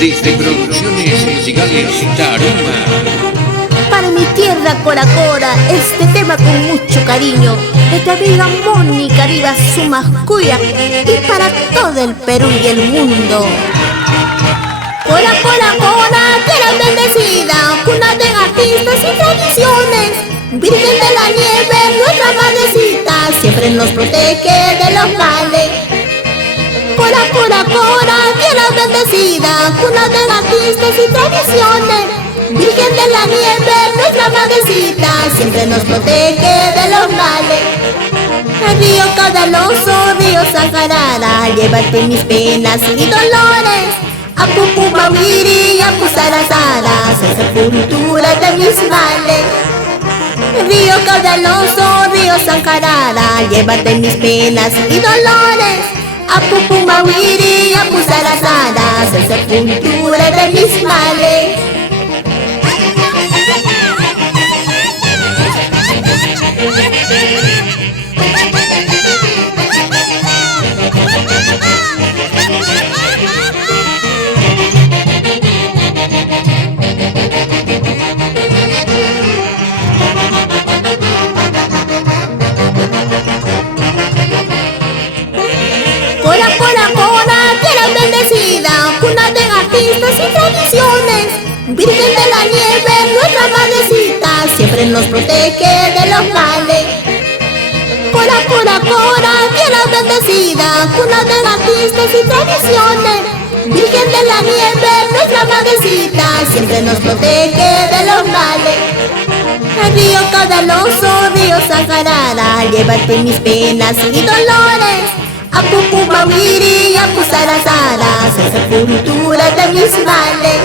Desde Producciones Cigales Taruma. Para mi tierra Cora Cora, este tema con mucho cariño, de tu amiga Mónica Rivas Sumascuya, y para todo el Perú y el mundo. Cora Cora Cora, tierra bendecida, cuna de artistas y tradiciones, Virgen de la nieve, nuestra madrecita, siempre nos protege de los males. Cora Cora Cora, tierra bendecida, cuna de artistas y tradiciones, Virgen de la nieve, nuestra madrecita, siempre nos protege de los males. El río caudaloso, río Sancarara, llévate mis penas y dolores. A Pupumawiri, a Pusarasara, soy sepultura de mis males. Río caudaloso, río Sancarara, llévate mis penas y dolores. A Pupumawiri, a Pusarasara, soy sepultura de mis males. Cora Cora Cora, tierra bendecida, cuna de artistas y tradiciones, Virgen de la nieve, nuestra madrecita, siempre nos protege de los males. Cora Cora Cora, tierra bendecida, cuna de artistas y tradiciones, Virgen de la nieve, nuestra madrecita, siempre nos protege de los males. El río caudaloso, río Sancarara, llévate mis penas y dolores. A Pupumawiri, a Pusarasara, soy sepultura de mis males.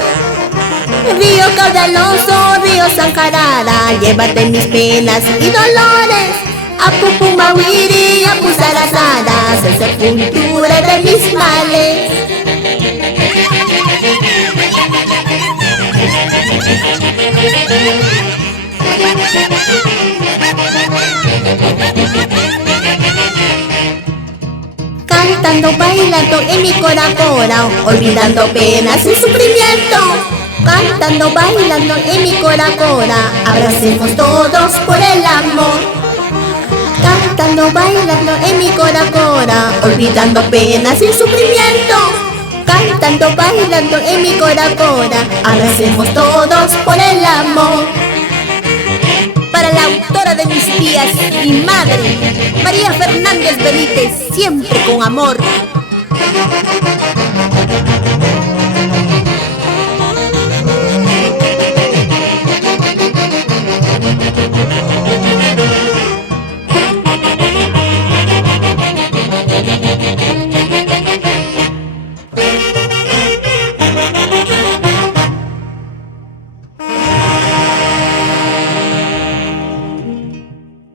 Río caudaloso, río Sancarara, llévate mis penas y dolores. A Pupumawiri, a Pusarasara, soy sepultura de mis males. Cantando, bailando en mi Cora Cora, olvidando penas y sufrimiento. Cantando, bailando en mi Cora Cora, abracemos todos por el amor. Cantando, bailando en mi Cora Cora, olvidando penas y sufrimiento. Cantando, bailando en mi Cora Cora, abracemos todos por el amor. Para la autora de mis días, mi madre, María Fernández Benítez, siempre con amor.